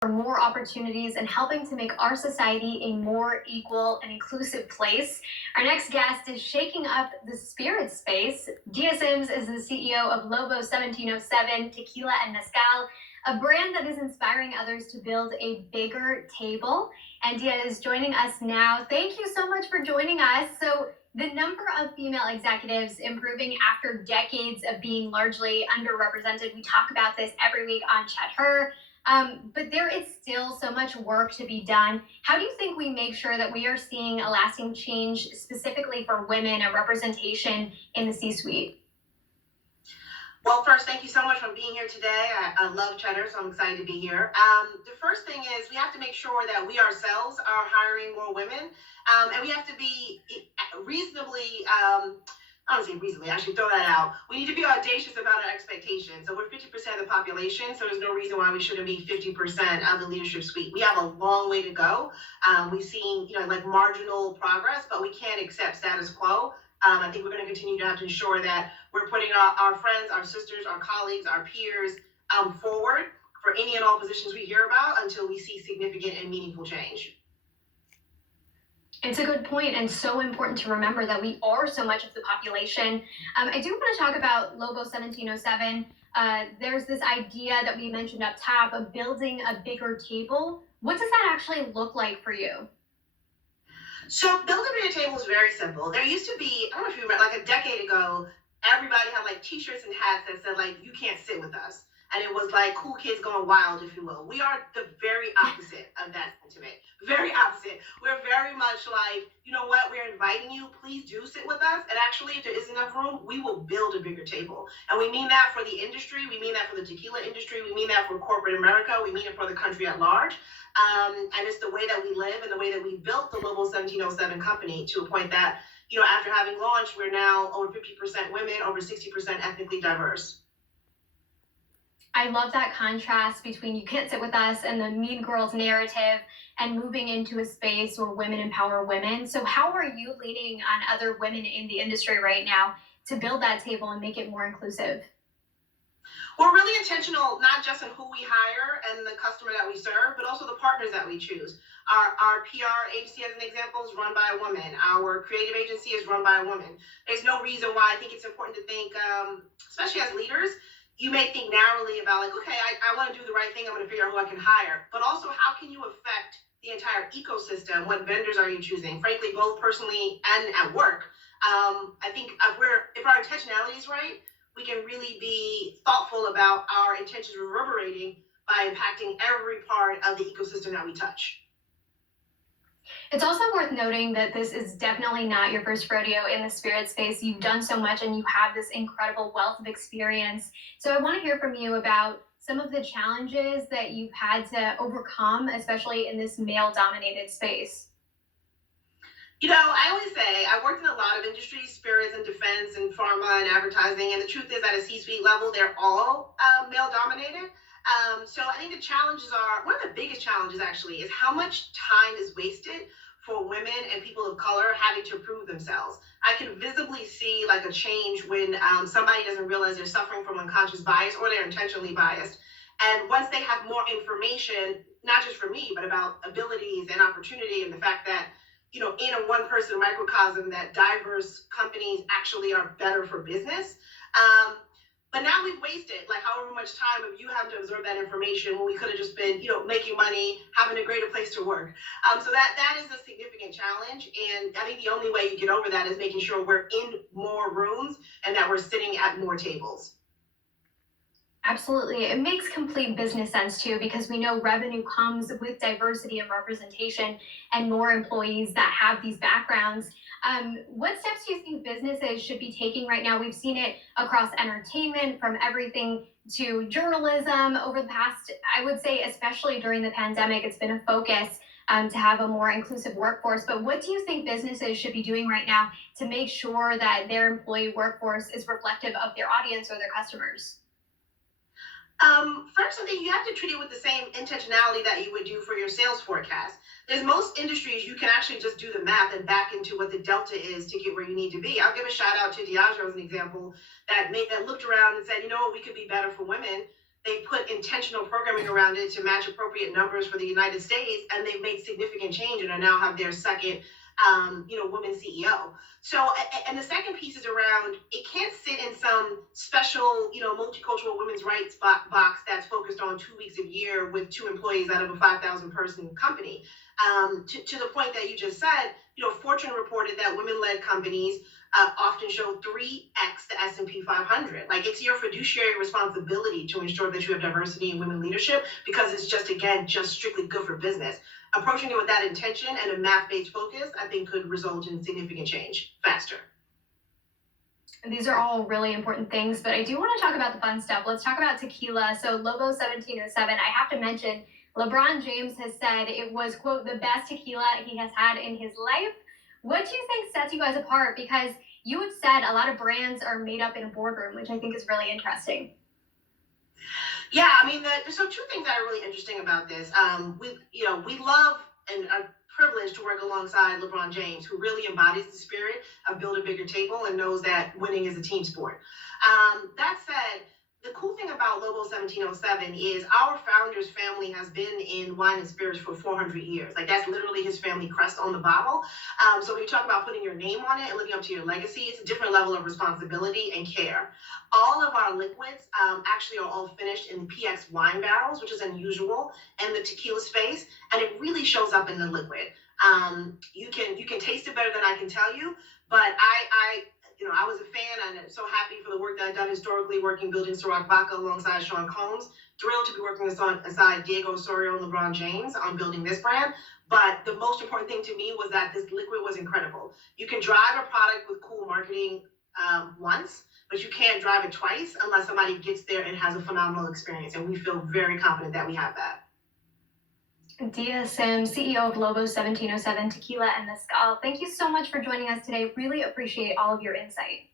for more opportunities and helping to make our society a more equal and inclusive place. Our next guest is shaking up the spirit space. Dia Simms is the CEO of Lobos 1707 Tequila and Mezcal, a brand that is inspiring others to build a bigger table. And Dia is joining us now. Thank you so much for joining us. So the number of female executives improving after decades of being largely underrepresented. We talk about this every week on Chat Her. But there is still so much work to be done. How do you think we make sure that we are seeing a lasting change specifically for women, a representation in the C-suite? Well, first, thank you so much for being here today. I love Cheddar, so I'm excited to be here. The first thing is we have to make sure that we ourselves are hiring more women, and we have to be reasonably, I don't say reasonably, I should throw that out. We need to be audacious about our expectations. So we're 50% of the population, so there's no reason why we shouldn't be 50% of the leadership suite. We have a long way to go. We've seen, marginal progress, but we can't accept status quo. I think we're going to continue to have to ensure that we're putting our friends, our sisters, our colleagues, our peers forward for any and all positions we hear about until we see significant and meaningful change. It's a good point, and so important to remember that we are so much of the population. I do want to talk about Lobo 1707. There's this idea that we mentioned up top of building a bigger table. What does that actually look like for you? So building a bigger table is very simple. There used to be, I don't know if you remember, like a decade ago, everybody had like t-shirts and hats that said like, you can't sit with us. And it was like cool kids going wild, if you will. We are the very opposite of that sentiment. Very opposite. We're very much like, you know what, we're inviting you, please do sit with us. And actually, if there is enough room, we will build a bigger table. And we mean that for the industry. We mean that for the tequila industry. We mean that for corporate America. We mean it for the country at large. And it's the way that we live and the way that we built the Lobo 1707 company to a point that, after having launched, we're now over 50% women, over 60% ethnically diverse. I love that contrast between you can't sit with us and the Mean Girls narrative and moving into a space where women empower women. So how are you leaning on other women in the industry right now to build that table and make it more inclusive? We're really intentional, not just in who we hire and the customer that we serve, but also the partners that we choose. Our PR agency, as an example, is run by a woman. Our creative agency is run by a woman. There's no reason why. I think it's important to think, especially as leaders, you may think narrowly about like, okay, I want to do the right thing. I'm going to figure out who I can hire. But also, how can you affect the entire ecosystem? What vendors are you choosing? Frankly, both personally and at work. I think if our intentionality is right, we can really be thoughtful about our intentions reverberating by impacting every part of the ecosystem that we touch. It's also worth noting that this is definitely not your first rodeo in the spirit space. You've done so much and you have this incredible wealth of experience. So I want to hear from you about some of the challenges that you've had to overcome, especially in this male-dominated space. I always say I worked in a lot of industries, spirits and defense and pharma and advertising. And the truth is at a C-suite level, they're all male-dominated. So I think the challenges are, one of the biggest challenges actually is how much time is wasted for women and people of color having to prove themselves. I can visibly see like a change when somebody doesn't realize they're suffering from unconscious bias or they're intentionally biased. And once they have more information, not just from me, but about abilities and opportunity and the fact that, in a one-person microcosm that diverse companies actually are better for business. But now we've wasted like however much time of you having to absorb that information when we could have just been, making money, having a greater place to work. So that is a significant challenge. And I think the only way you get over that is making sure we're in more rooms and that we're sitting at more tables. Absolutely. It makes complete business sense too, because we know revenue comes with diversity and representation and more employees that have these backgrounds. What steps do you think businesses should be taking right now? We've seen it across entertainment, from everything to journalism over the past, I would say, especially during the pandemic, it's been a focus to have a more inclusive workforce. But what do you think businesses should be doing right now to make sure that their employee workforce is reflective of their audience or their customers? First, I think you have to treat it with the same intentionality that you would do for your sales forecast. There's most industries you can actually just do the math and back into what the delta is to get where you need to be. I'll give a shout out to Diageo as an example that looked around and said, we could be better for women. They put intentional programming around it to match appropriate numbers for the United States, and they've made significant change and are now have their second, woman CEO. So, and the second piece is around it can't sit in some special, multicultural women's rights box that's focused on 2 weeks a year with two employees out of a 5,000 person company. To the point that you just said, Fortune reported that women-led companies often show 3x the S&P 500. Like it's your fiduciary responsibility to ensure that you have diversity in women leadership because it's just strictly good for business. Approaching it with that intention and a math-based focus, I think could result in significant change faster. These are all really important things, but I do want to talk about the fun stuff. Let's talk about tequila. So Lobo 1707, I have to mention, LeBron James has said it was, quote, the best tequila he has had in his life. What do you think sets you guys apart? Because you have said a lot of brands are made up in a boardroom, which I think is really interesting. Yeah, I mean, so two things that are really interesting about this. We love and are privileged to work alongside LeBron James, who really embodies the spirit of build a bigger table and knows that winning is a team sport. That said, the cool thing about Lobo 1707 is our founder's family has been in wine and spirits for 400 years. Like that's literally his family crest on the bottle. So when you talk about putting your name on it and living up to your legacy, it's a different level of responsibility and care. All of our liquids actually are all finished in PX wine barrels, which is unusual in the tequila space, and it really shows up in the liquid. You can taste it better than I can tell you, but I was a fan and I'm so happy for the work that I've done historically working building Ciroc Vodka alongside Sean Combs. Thrilled to be working alongside Diego Osorio and LeBron James on building this brand. But the most important thing to me was that this liquid was incredible. You can drive a product with cool marketing once, but you can't drive it twice unless somebody gets there and has a phenomenal experience. And we feel very confident that we have that. Dia Simms, CEO of Lobo 1707 Tequila and Mezcal. Thank you so much for joining us today. Really appreciate all of your insight.